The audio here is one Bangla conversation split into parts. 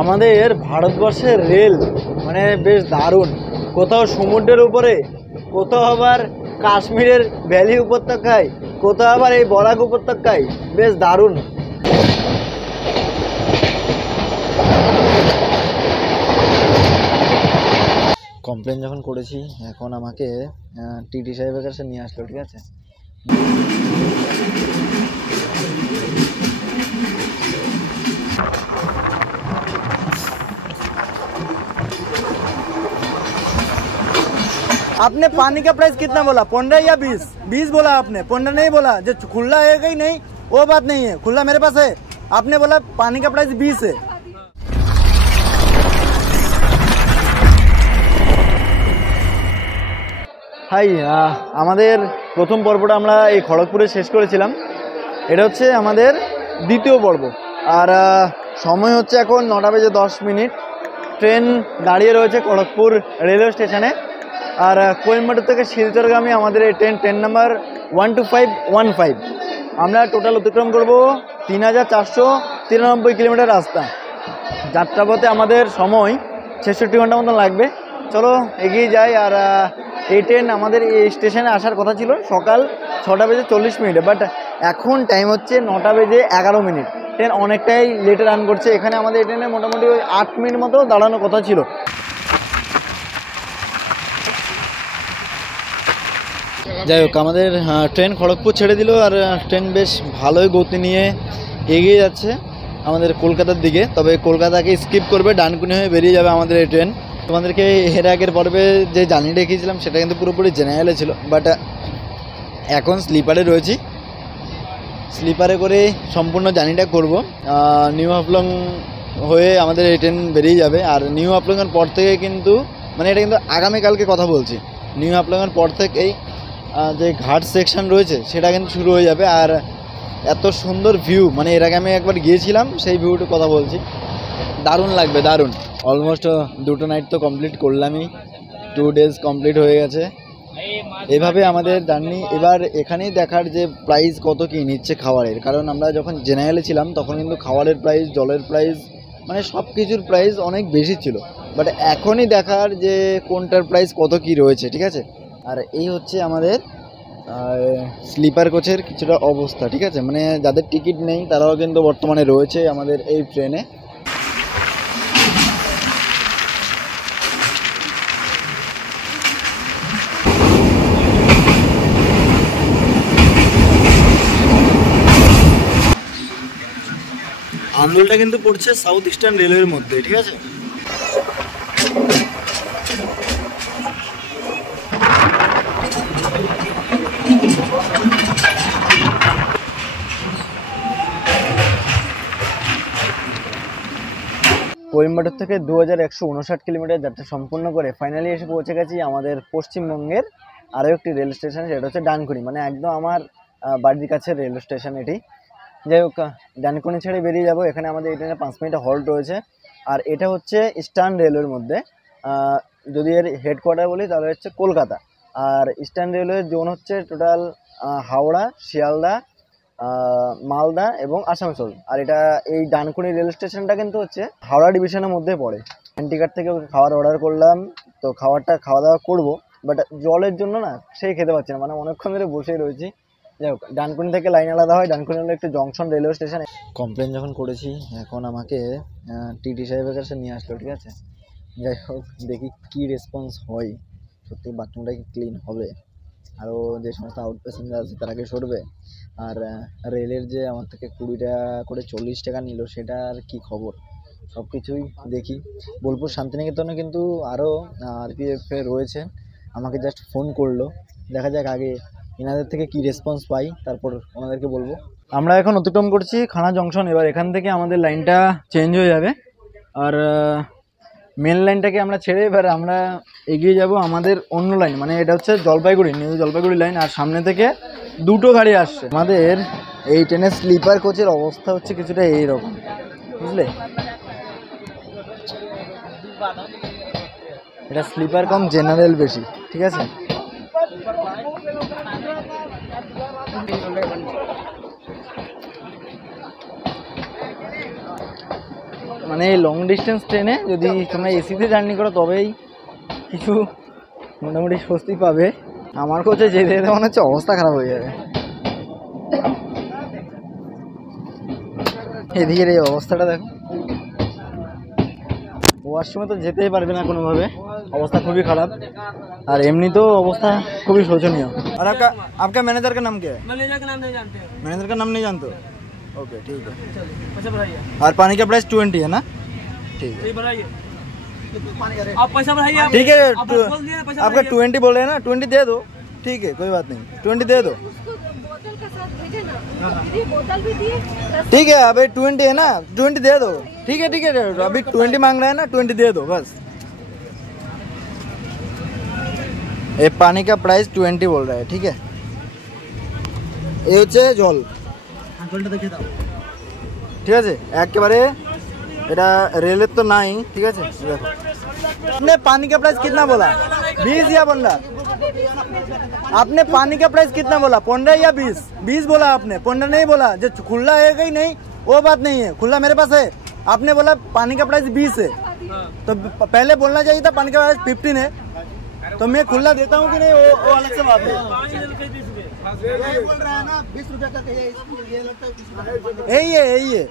আমাদের ভারতবর্ষের রেল মানে বেশ দারুণ, কোথাও সমুদ্রের উপরে, কোথাও আবার কাশ্মীরের ভ্যালি উপত্যকায়, কোথাও আবার এই বরাক উপত্যকায়, বেশ দারুণ। কমপ্লেন যখন করেছি এখন আমাকে টিটি সাহেবের কাছে নিয়ে আসলো, ঠিক আছে। आपने पानी का प्राइस कितना बोला, 15 या 20? 20 बोला आपने, 15 नहीं बोला। जो खुला है कि नहीं वो बात नहीं है, खुला मेरे पास है। आपने बोला पानी का प्राइस 20 है। হাই, আমাদের প্রথম পর্বটা আমরা এই খড়গপুরে শেষ করেছিলাম। এটা হচ্ছে আমাদের দ্বিতীয় পর্ব। আর সময় হচ্ছে এখন 9টা বেজে 10 মিনিট। ট্রেন দাঁড়িয়ে রয়েছে খড়গপুর রেলওয়ে স্টেশনে। আর কোয়েম্বাটোর থেকে শিলচরগামী আমাদের এই ট্রেন নাম্বার 12515। আমরা টোটাল অতিক্রম করব 3493 কিলোমিটার রাস্তা। যাত্রাপথে আমাদের সময় 66 ঘন্টা মতো লাগবে। চলো এগিয়ে যাই। আর এই ট্রেন আমাদের এই স্টেশনে আসার কথা ছিল সকাল 6টা বেজে 40 মিনিটে, বাট এখন টাইম হচ্ছে 9টা বেজে 11 মিনিট। ট্রেন অনেকটাই লেটে রান করছে। এখানে আমাদের এই ট্রেনে মোটামুটি ওই 8 মিনিট মতো দাঁড়ানোর কথা ছিল। যাই হোক, আমাদের ট্রেন খড়গপুর ছেড়ে দিল আর ট্রেন বেশ ভালোই গতি নিয়ে এগিয়ে যাচ্ছে আমাদের কলকাতার দিকে। তবে কলকাতাকে স্কিপ করবে, ডানকুনি হয়ে বেরিয়ে যাবে আমাদের এই ট্রেন। তোমাদেরকে এর আগের পর্বে যে জার্নি দেখিয়েছিলাম সেটা কিন্তু পুরোপুরি জেনারেলে ছিল, বাট এখন স্লিপারে রয়েছি। স্লিপারে করে সম্পূর্ণ জার্নিটা করব। নিউ হাফলং হয়ে আমাদের এই ট্রেন বেরিয়ে যাবে। আর নিউ হাফলংয়ের পর থেকে কিন্তু মানে এটা কিন্তু আগামীকালকে কথা বলছি, নিউ হাফলংয়ের পর থেকেই যে ঘাট সেকশন রয়েছে সেটা কিন্তু শুরু হয়ে যাবে। আর এত সুন্দর ভিউ, মানে এর আগে আমি একবার গিয়েছিলাম, সেই ভিউটার কথা বলছি। দারুণ লাগবে, দারুণ। অলমোস্ট 2টো নাইট তো কমপ্লিট করলামই, 2 ডেজ কমপ্লিট হয়ে গেছে। এভাবে আমাদের জার্নি। এবার এখানেই দেখার যে প্রাইস কত কী নিচ্ছে খাবারের, কারণ আমরা যখন জেনারেলে ছিলাম তখন কিন্তু খাবারের প্রাইস, জলের প্রাইস, মানে সব কিছুর প্রাইস অনেক বেশি ছিল। বাট এখনই দেখার যে কোনটার প্রাইস কত কী রয়েছে, ঠিক আছে। আর এই হচ্ছে আমাদের স্লিপার কোচের কিছুটা অবস্থা, ঠিক আছে। মানে যাদের টিকিট নেই তারাও কিন্তু বর্তমানে রয়েছে আমাদের এই ট্রেনে। আন্দোলনটা কিন্তু পড়ছে সাউথ ইস্টার্ন রেলওয়ের মধ্যে, ঠিক আছে। কোয়েম্বাটোর থেকে 2159 কিলোমিটার যাত্রা সম্পূর্ণ করে ফাইনালি এসে পৌঁছে গেছি আমাদের পশ্চিমবঙ্গের আরও একটি রেল স্টেশন, সেটা হচ্ছে ডানকুনি। মানে একদম আমার বাড়ির কাছে রেল স্টেশন এটি। যাই হোক, ডানকুনি ছেড়ে বেরিয়ে যাব। এখানে আমাদের এই ট্রেনে 5 মিনিটের হল্ট রয়েছে। আর এটা হচ্ছে ইস্টার্ন রেলওয়ের মধ্যে। যদি এর হেডকোয়ার্টার বলি তাহলে হচ্ছে কলকাতা। আর ইস্টার্ন রেলওয়ের জোন হচ্ছে টোটাল হাওড়া, শিয়ালদা, মালদা এবং আসানসোল। আর এটা এই ডানকুনি রেল স্টেশনটা কিন্তু হচ্ছে হাওড়া ডিভিশনের মধ্যে পড়ে। হ্যান্ডিকার থেকে খাওয়ার অর্ডার করলাম, তো খাওয়া দাওয়া করবো, বাট জলের জন্য না সেই খেতে পারছি না, মানে অনেকক্ষণ ধরে বসেই রয়েছি। যাই হোক, ডানকুনি থেকে লাইন আলাদা হয়। ডানকুনি হলো একটি জংশন রেলওয়ে স্টেশন। কমপ্লেন যখন করেছি এখন আমাকে টিটি সাহেবের কাছে নিয়ে আসলো, ঠিক আছে। যাই হোক, দেখি কি রেসপন্স হয়, সত্যি বাথরুমটা কি ক্লিন হবে, আরও যে সমস্ত আউট প্যাসেঞ্জার আছে তারা কি সরবে, আর রেলের যে আমার থেকে 20 টাকা করে 40 টাকা নিল সেটার কি খবর, সব কিছুই দেখি। বোলপুর শান্তিনিকেতনে কিন্তু আরও আরপিএফ রয়েছে, আমাকে জাস্ট ফোন করলো। দেখা যাক আগে এনাদের থেকে কি রেসপন্স পাই, তারপর ওনাদেরকে বলবো। আমরা এখন অতিক্রম করছি খানা জংশন। এবার এখান থেকে আমাদের লাইনটা চেঞ্জ হয়ে যাবে। আর মেন লাইনটাকে আমরা ছেড়ে এবার আমরা এগিয়ে যাব আমাদের অন্য লাইন, মানে এটা হচ্ছে জলপাইগুড়ি, নিউ জলপাইগুড়ি লাইন। আর সামনে থেকে 2টো গাড়ি আসছে। আমাদের এই ট্রেনের স্লিপার কোচের অবস্থা হচ্ছে কিছুটা এইরকম, বুঝলে। এটা স্লিপার কম জেনারেল বেশি, ঠিক আছে। মানে লং ডিস্টেন্স ট্রেনে যদি তোমরা এসিতে জার্নি করো তবেই কিছু মোটামুটি স্বস্তি পাবে। আমার কোচে যেতে যেতে মনে হচ্ছে অবস্থা খারাপ হয়ে যাবে। এদিকের এই অবস্থাটা দেখো, ওয়াশরুমে তো যেতেই পারবে না কোনোভাবে, অবস্থা খুবই খারাপ। আর এমনিতেও অবস্থা খুবই শোচনীয়। আর आपका मैनेजर का नाम क्या है? मैनेजर का नाम नहीं जानते हो? मैनेजर का नाम नहीं जानते हो? ओके ठीक है। पैसा बढ़ाइए। और पानी का प्राइस 20 है ना? ठीक है, बढ़ाइए। आप पैसा बढ़ाइए। ठीक है। बोल दिया पैसा आपका 20 बोल रहे हैं ना, 20 दे दो, ठीक है कोई बात नहीं, 20 दे दो, बोतल के साथ भेजे ना, दीदी बोतल भी दिए। ठीक है। अभी 20 है ना, 20 दे दो, ठीक है ठीक है। अभी 20 मांग रहे हैं ना, 20 दे दो बस। ये पानी का प्राइस 20 बोल रहा है, ठीक है। ये হচ্ছে জল, জলটা দেখে দাও, ঠিক আছে। একেবারে এটা রেলের তো নাই, ঠিক আছে। দেখো आपने पानी का प्राइस कितना बोला? 20 या 15? आपने पानी का प्राइस कितना बोला? 15 या 20? 20 बोला आपने, 15 नहीं बोला। जो खुला है कि नहीं वो बात नहीं है, खुला मेरे पास है। आपने बोला पानी का प्राइस 20 है, तो पहले बोलना चाहिए था पानी का प्राइस 15 है। तो मैं खुला देता हूँ कि नहीं, वो अलग से बात है। बोल रहा है ना 20 रुपया का, ये लगता है यही है।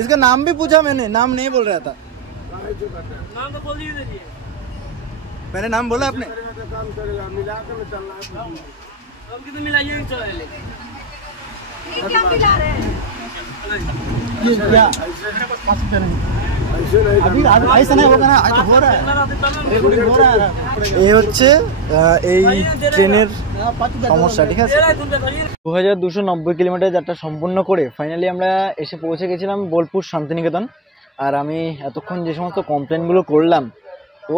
इसका नाम भी पूछा मैंने, नाम नहीं बोल रहा था। नाम तो बोल दीजिए। मैंने नाम बोला आपने? हम कितने मिलाइए चले ले। ये क्या मिला रहे हैं? क्या अभी ऐसा नहीं होगा ना, आज हो रहा है, हो रहा है। এই হচ্ছে এই ট্রেনের সমস্যা, ঠিক আছে। 2290 কিলোমিটার যাত্রা সম্পূর্ণ করে ফাইনালি আমরা এসে পৌঁছে গেছিলাম বোলপুর শান্তিনিকেতন। আর আমি এতক্ষণ যে সমস্ত কমপ্লেনগুলো করলাম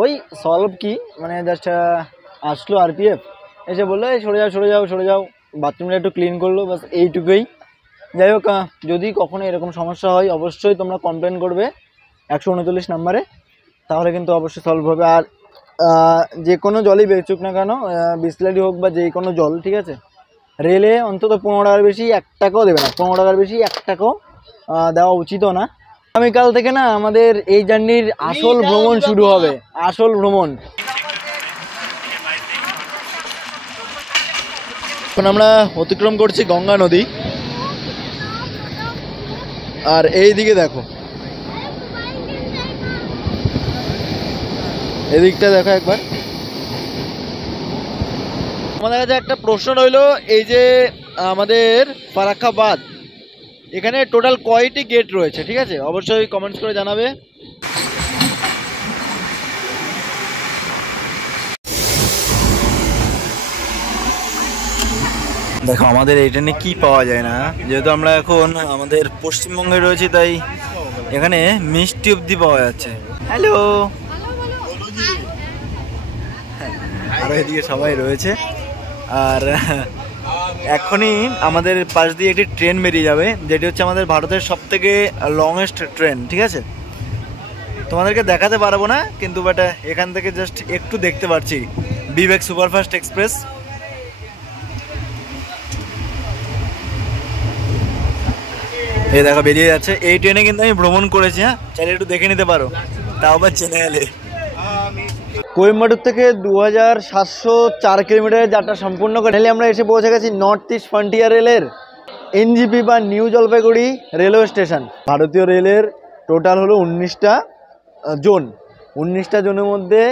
ওই সলভ কি, মানে জাস্ট আসলো আরপিএফ, এসে বললো এই সরে যাও সরে যাও সরে যাও, বাথরুমটা একটু ক্লিন করলো, বাস এইটুকুই। যাই হোক, যদি কখনো এরকম সমস্যা হয় অবশ্যই তোমরা কমপ্লেন করবে 139 নাম্বারে, তাহলে কিন্তু অবশ্যই সলভ হবে। আর যে কোনো জলই বেচুক না কেন, বিসলারি হোক বা যে কোনো জল, ঠিক আছে, রেলে অন্তত 15 টাকার বেশি 1 টাকাও দেবে না, 15 টাকার বেশি 1 টাকাও দেওয়া উচিতও না। আগামীকাল থেকে না আমাদের এই জার্নির আসল ভ্রমণ শুরু হবে, আসল ভ্রমণ। এখন আমরা অতিক্রম করছি গঙ্গা নদী। আর এই দিকে দেখো, এদিকটা দেখো একবার। আমাদের কাছে একটা প্রশ্ন রইলো, এই যে আমাদের ফারাক্কা বাঁধ, এখানে টোটাল কয়টি গেট রয়েছে, ঠিক আছে, অবশ্যই কমেন্টস করে জানাবে। দেখো আমাদের এই ট্রেনে কি পাওয়া যায় না, যেহেতু আমরা এখন আমাদের পশ্চিমবঙ্গে রয়েছি তাই এখানে মিষ্টি অব্দি পাওয়া যাচ্ছে। হ্যালো, আরো এদিকে সবাই রয়েছে। আর এখনই আমাদের পাশ দিয়ে একটি ট্রেন বেরিয়ে যাবে, যেটি হচ্ছে আমাদের ভারতের সবথেকে লংয়েস্ট ট্রেন, ঠিক আছে। তোমাদেরকে দেখাতে পারবো না, কিন্তু বাট এখান থেকে জাস্ট একটু দেখতে পাচ্ছি, বিবেক সুপারফাস্ট এক্সপ্রেস। এই দেখো বেরিয়ে যাচ্ছে। এই ট্রেনে কিন্তু আমি ভ্রমণ করেছি, হ্যাঁ, চাইলে একটু দেখে নিতে পারো, তাও আবার চেনে এলে। কোয়েম্বাটুর থেকে 2704 কিলোমিটারের যাত্রা সম্পূর্ণ করে আমরা এসে পৌঁছে গেছি নর্থ ইস্ট ফ্রন্টিয়ার রেলের এনজিপি বা নিউ জলপাইগুড়ি রেলওয়ে স্টেশন। ভারতীয় রেলের টোটাল হলো 19টা জোন। 19টা জোনের মধ্যে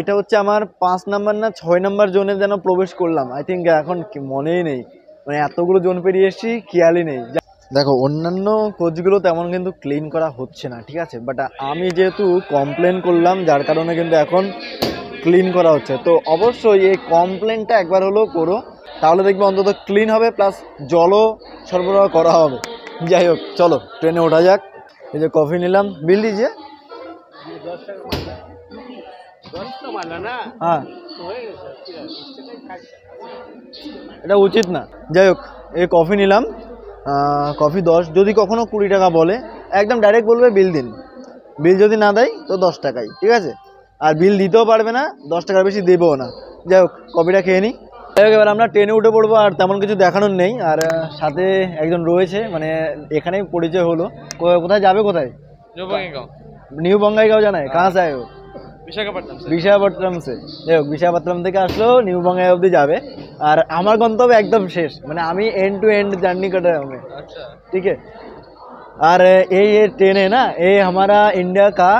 এটা হচ্ছে আমার 5 নাম্বার না 6 নাম্বার জোনে যেন প্রবেশ করলাম, আই থিঙ্ক, এখন মনেই নেই, মানে এতগুলো জোন পেরিয়ে এসেছি খেয়ালই নেই। দেখো অন্যান্য কোচগুলো তেমন কিন্তু ক্লিন করা হচ্ছে না, ঠিক আছে, বাট আমি যেহেতু কমপ্লেন করলাম যার কারণে কিন্তু এখন ক্লিন করা হচ্ছে। তো অবশ্যই এই কমপ্লেনটা একবার হলেও করো, তাহলে দেখবে অন্তত ক্লিন হবে, প্লাস জলও সরবরাহ করা হবে। যাই হোক, চলো ট্রেনে ওঠা যাক। এই যে কফি নিলাম, বিল দিজিয়ে। হ্যাঁ, এটা উচিত না। যাই হোক, এই কফি নিলাম, কফি 10, যদি কখনো 20 টাকা বলে একদম ডাইরেক্ট বলবে বিল দিন, বিল যদি না দেয় তো 10 টাকাই, ঠিক আছে। আর বিল দিতেও পারবে না, 10 টাকার বেশি দেবেও না। যাই হোক, কফিটা খেয়ে নিই। যাই হোক, এবার আমরা ট্রেনে উঠে পড়বো, আর তেমন কিছু দেখানোর নেই। আর সাথে একজন রয়েছে, মানে এখানেই পরিচয় হলো। কোথায় যাবে, কোথায় न्यू बंगाईगांव जाना है। कहाँ से आए हो? विशाखापट्टनम से। विशाखापट्टनम से। देखो विशाखापट्टनम থেকে আসলো নিউ বঙ্গাই অবধি যাবে আর আমার গন্তব্য একদম শেষ মানে আমি এন্ড টু एंड জার্নি कर रहा हूँ मैं। अच्छा ठीक है और ये ट्रेन है ना ये हमारा इंडिया का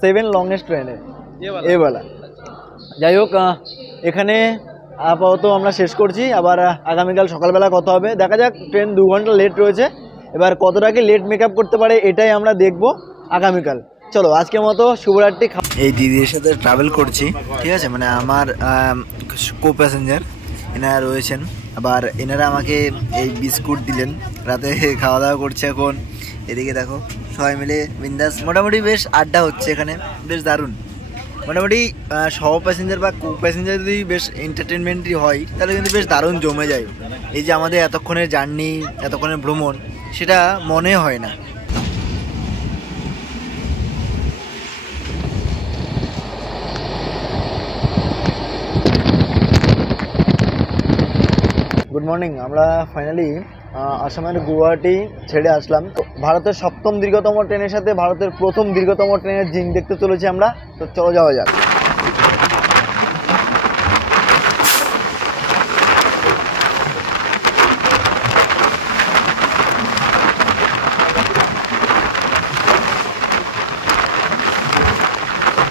7 लॉन्गेस्ट ट्रेन है ये वाला যাই হোক এখানে আপাতত আমরা শেষ করছি আবার আগামীকাল সকালবেলা কথা হবে দেখা যাক ট্রেন 2 ঘন্টা লেট রয়েছে এবার কতটা কি লেট মেকআপ করতে পারে এটাই আমরা দেখব আগামীকাল চলো আজকের মতো শুভরাত্রি এই দিদির সাথে ট্রাভেল করছি ঠিক আছে মানে আমার কো প্যাসেঞ্জার এনারা রয়েছেন আবার এনারা আমাকে এই বিস্কুট দিলেন রাতে খাওয়া দাওয়া করছে এখন এদিকে দেখো সবাই মিলে বিন্দাস মোটামুটি বেশ আড্ডা হচ্ছে এখানে বেশ দারুণ মোটামুটি সহ প্যাসেঞ্জার বা কো প্যাসেঞ্জার যদি বেশ এন্টারটেনমেন্টই হয় তাহলে কিন্তু বেশ দারুণ জমে যায় এই যে আমাদের এতক্ষণের জার্নি এতক্ষণের ভ্রমণ সেটা মনে হয় না গুড মর্নিং আমরা ফাইনালি আসামের গুয়াহাটি ছেড়ে আসলাম তো ভারতের সপ্তম দীর্ঘতম ট্রেনের সাথে ভারতের প্রথম দীর্ঘতম ট্রেনের জিং দেখতে চলেছি আমরা তো চলো যাওয়া যাক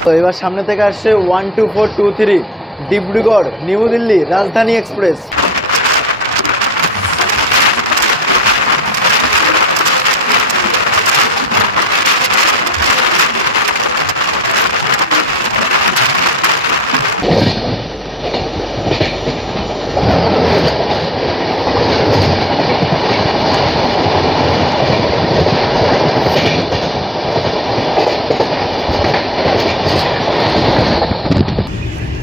তো এবার সামনে থেকে আসছে 12423 ডিব্রুগড় নিউ দিল্লি রাজধানী এক্সপ্রেস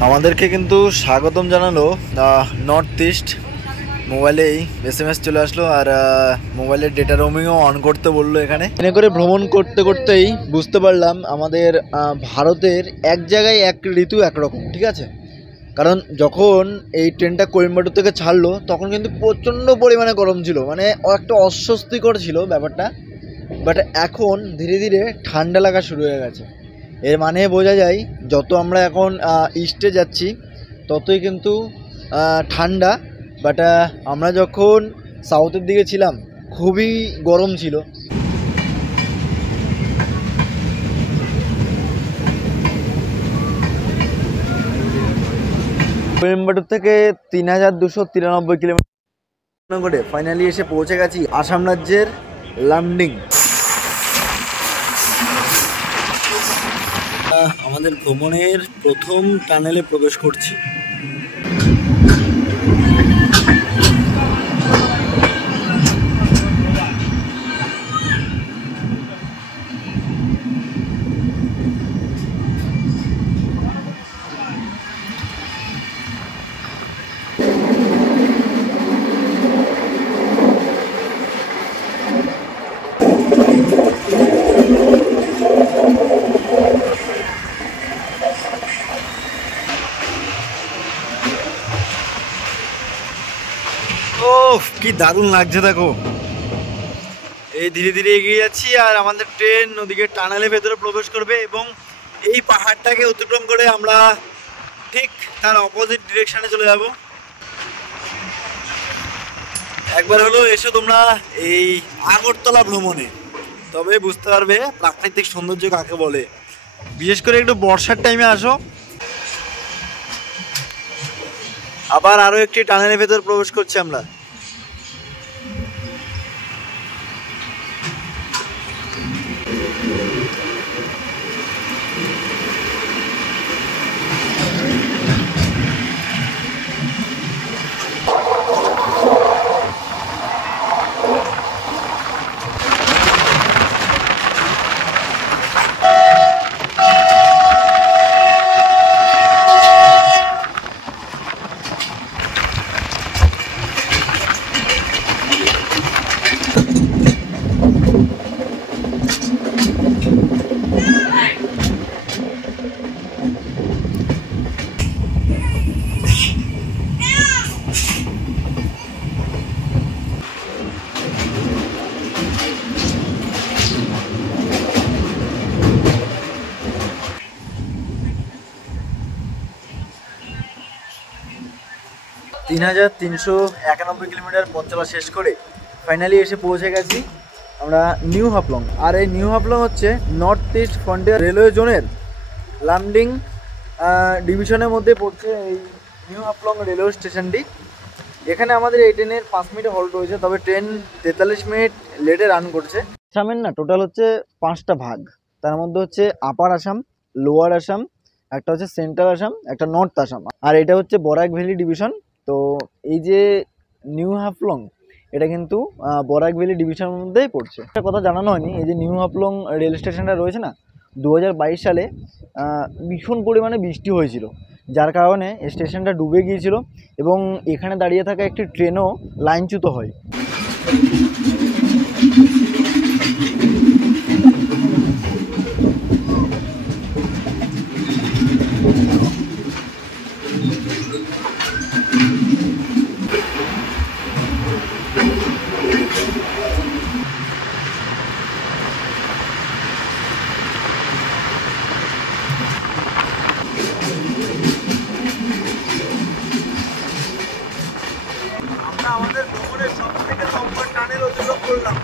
আমাদেরকে কিন্তু স্বাগতম জানালো নর্থ ইস্ট মোবাইলেই SMS চলে আসলো আর মোবাইলের ডেটা রোমিংও অন করতে বললো এখানে ট্রেনে করে ভ্রমণ করতে করতেই বুঝতে পারলাম আমাদের ভারতের এক জায়গায় এক ঋতু একরকম ঠিক আছে কারণ যখন এই ট্রেনটা কোয়েম্বাটুর থেকে ছাড়লো তখন কিন্তু প্রচণ্ড পরিমাণে গরম ছিল মানে একটা অস্বস্তিকর ছিল ব্যাপারটা বাট এখন ধীরে ধীরে ঠান্ডা লাগা শুরু হয়ে গেছে এর মানে বোঝা যায় যত আমরা এখন ইস্টে যাচ্ছি ততই কিন্তু ঠান্ডা বাট আমরা যখন সাউথের দিকে ছিলাম খুবই গরম ছিল কোয়েম্বাটুর থেকে 3293 কিলোমিটার করে ফাইনালি এসে পৌঁছে গেছি আসাম রাজ্যের লামডিং আমাদের ভ্রমণের প্রথম টানেলে প্রবেশ করছি কি দারুণ লাগছে দেখো এই ধীরে ধীরে এগিয়ে যাচ্ছি আর আমাদের ট্রেন ওদিকে টানেলের ভেতরে প্রবেশ করবে এবং এই পাহাড়টাকে অতিক্রম করে আমরা ঠিক তার অপোজিট ডিরেকশনে চলে যাব একবার হলো এসো তোমরা এই আগরতলা ভ্রমণে তবে বুঝতে পারবে প্রাকৃতিক সৌন্দর্য কাকে বলে বিশেষ করে একটু বর্ষার টাইমে আসো আবার আরো একটি টানেলের ভেতর প্রবেশ করছি আমরা 3391 কিলোমিটার পথ চলা শেষ করে ফাইনালি এসে পৌঁছে গেছি আমরা নিউ হাফলং। আর এই নিউ হাফলং হচ্ছে নর্থ ইস্ট ফ্রন্টিয়ার রেলওয়ে জোনের লামডিং ডিভিশনের মধ্যে পড়ছে এই নিউ হাফলং রেলওয়ে স্টেশনটি। এখানে আমাদের এই ট্রেনের 5 মিনিট হল্ট রয়েছে, তবে ট্রেন 43 মিনিট লেটে রান করছে। আসামের না টোটাল হচ্ছে 5টা ভাগ, তার মধ্যে হচ্ছে আপার আসাম, লোয়ার আসাম, একটা হচ্ছে সেন্ট্রাল আসাম, একটা নর্থ আসাম, আর এটা হচ্ছে বরাক ভ্যালি ডিভিশন। তো এই যে নিউ হাফলং এটা কিন্তু বরাক ভ্যালি ডিভিশনের মধ্যেই পড়ছে। একটা কথা জানানো হয়নি, এই যে নিউ হাফলং রেল স্টেশনটা রয়েছে না, 2022 সালে ভীষণ পরিমাণে বৃষ্টি হয়েছিল, যার কারণে স্টেশনটা ডুবে গিয়েছিল এবং এখানে দাঁড়িয়ে থাকা একটি ট্রেনও লাইনচ্যুত হয়। আমাদের ভ্রমণের সবথেকে লম্বা টানেল অতিক্রম করলাম।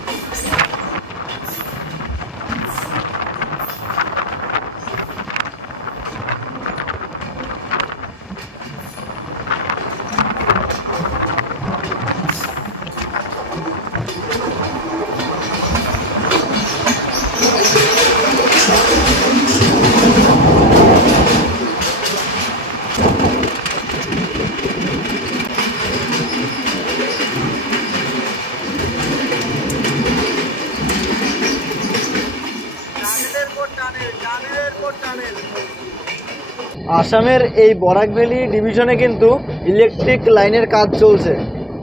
আসামের এই বরাক ভ্যালি ডিভিশনে কিন্তু ইলেকট্রিক লাইনের কাজ চলছে।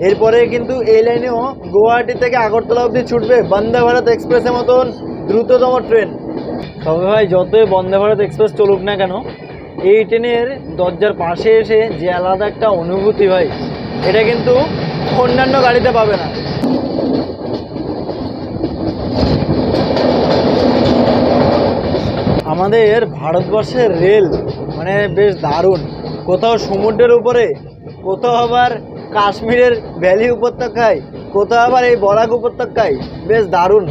এরপরে কিন্তু এই লাইনেও গুয়াহাটি থেকে আগরতলা অবধি ছুটবে বন্দে ভারত এক্সপ্রেসের মতন দ্রুততম ট্রেন। তবে ভাই যতই বন্দে ভারত এক্সপ্রেস চলুক না কেন, এই ট্রেনের দরজার পাশে এসে যে আলাদা একটা অনুভূতি হয়, এটা কিন্তু অন্যান্য গাড়িতে পাবে না। আমাদের ভারতবর্ষের রেল মানে বেশ দারুণ, কোথাও সমুদ্রের উপরে, কোথাও আবার কাশ্মীরের ভ্যালি উপত্যকায়, কোথাও আবার এই বরাক উপত্যকায়, বেশ দারুণ।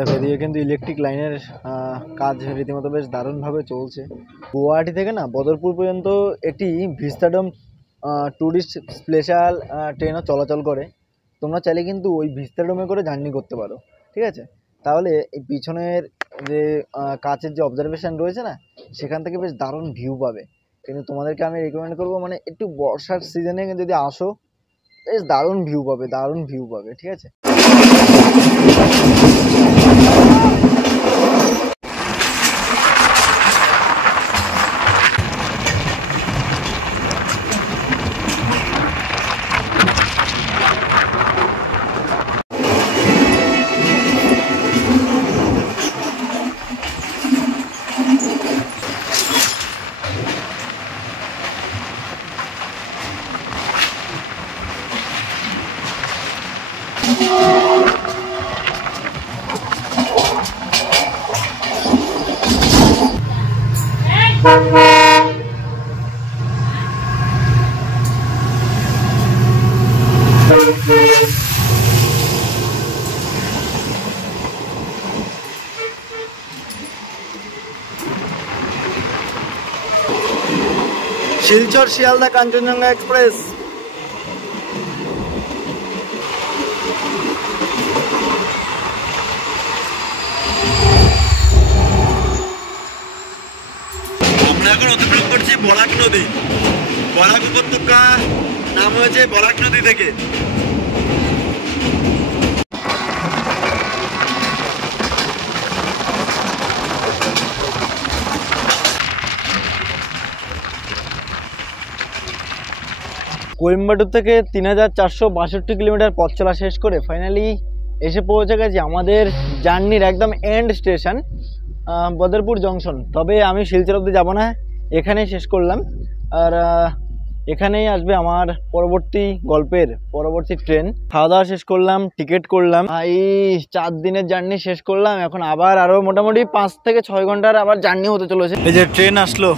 দেখো এদিকে কিন্তু ইলেকট্রিক লাইনের কাজ রীতিমতো বেশ দারুণভাবে চলছে। গুয়াহাটি থেকে না বদরপুর পর্যন্ত একটি ভিস্তাডোম ট্যুরিস্ট স্পেশাল ট্রেনও চলাচল করে। তোমরা চাইলে কিন্তু ওই ভিস্তাডোমে করে জার্নি করতে পারো, ঠিক আছে? তাহলে এই পিছনের যে কাচের যে অবজারভেশন রয়েছে না, সেখান থেকে বেশ দারুণ ভিউ পাবে। কিন্তু তোমাদেরকে আমি রেকমেন্ড করবো মানে একটু বর্ষার সিজনে যদি আসো, বেশ দারুণ ভিউ পাবে, দারুণ ভিউ পাবে, ঠিক আছে? শিলচর শিয়ালদা কাঞ্চনজঙ্ঘা এক্সপ্রেস। আমরা এখন অতিক্রম করছি বরাক নদী। বরাক উপত্যকা নাম হয়েছে বরাক নদী থেকে। কোয়েম্বাটুর থেকে 3462 কিলোমিটার পথ চলা শেষ করে ফাইনালি এসে পৌঁছে গেছি আমাদের জার্নির একদম এন্ড স্টেশন বদরপুর জংশন। তবে আমি শিলচর অবধি যাবো না, এখানেই শেষ করলাম। আর এখানেই আসবে আমার পরবর্তী গল্পের পরবর্তী ট্রেন। খাওয়া দাওয়া শেষ করলাম, টিকিট করলাম, এই 4 দিনের জার্নি শেষ করলাম। এখন আবার আরো মোটামুটি 5 থেকে 6 ঘন্টার আবার জার্নি হতে চলেছে। এই যে ট্রেন আসলো।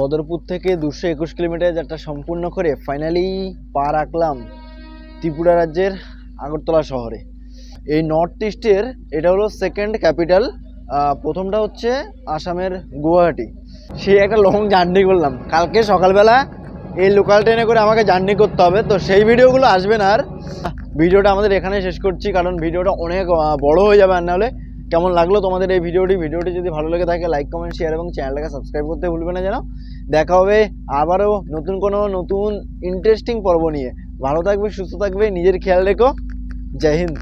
বদরপুর থেকে 221 কিলোমিটার যাত্রা সম্পূর্ণ করে ফাইনালি পা রাখলাম ত্রিপুরা রাজ্যের আগরতলা শহরে। এই নর্থ ইস্টের এটা হলো সেকেন্ড ক্যাপিটাল। প্রথমটা হচ্ছে আসামের গুয়াহাটি। সেই একটা লং জার্নি করলাম। কালকে সকালবেলা এই লোকাল ট্রেনে করে আমাকে জার্নি করতে হবে, তো সেই ভিডিওগুলো আসবে না আর। ভিডিওটা আমাদের এখানে শেষ করছি, কারণ ভিডিওটা অনেক বড় হয়ে যাবে। আর নাহলে কেমন লাগলো তোমাদের এই ভিডিওটি যদি ভালো লেগে থাকে লাইক কমেন্ট শেয়ার এবং চ্যানেলটাকে সাবস্ক্রাইব করতে ভুলবে না যেন। দেখা হবে আবারও নতুন ইন্টারেস্টিং পর্ব নিয়ে। ভালো থাকবে, সুস্থ থাকবে, নিজের খেয়াল রেখো। জয় হিন্দ।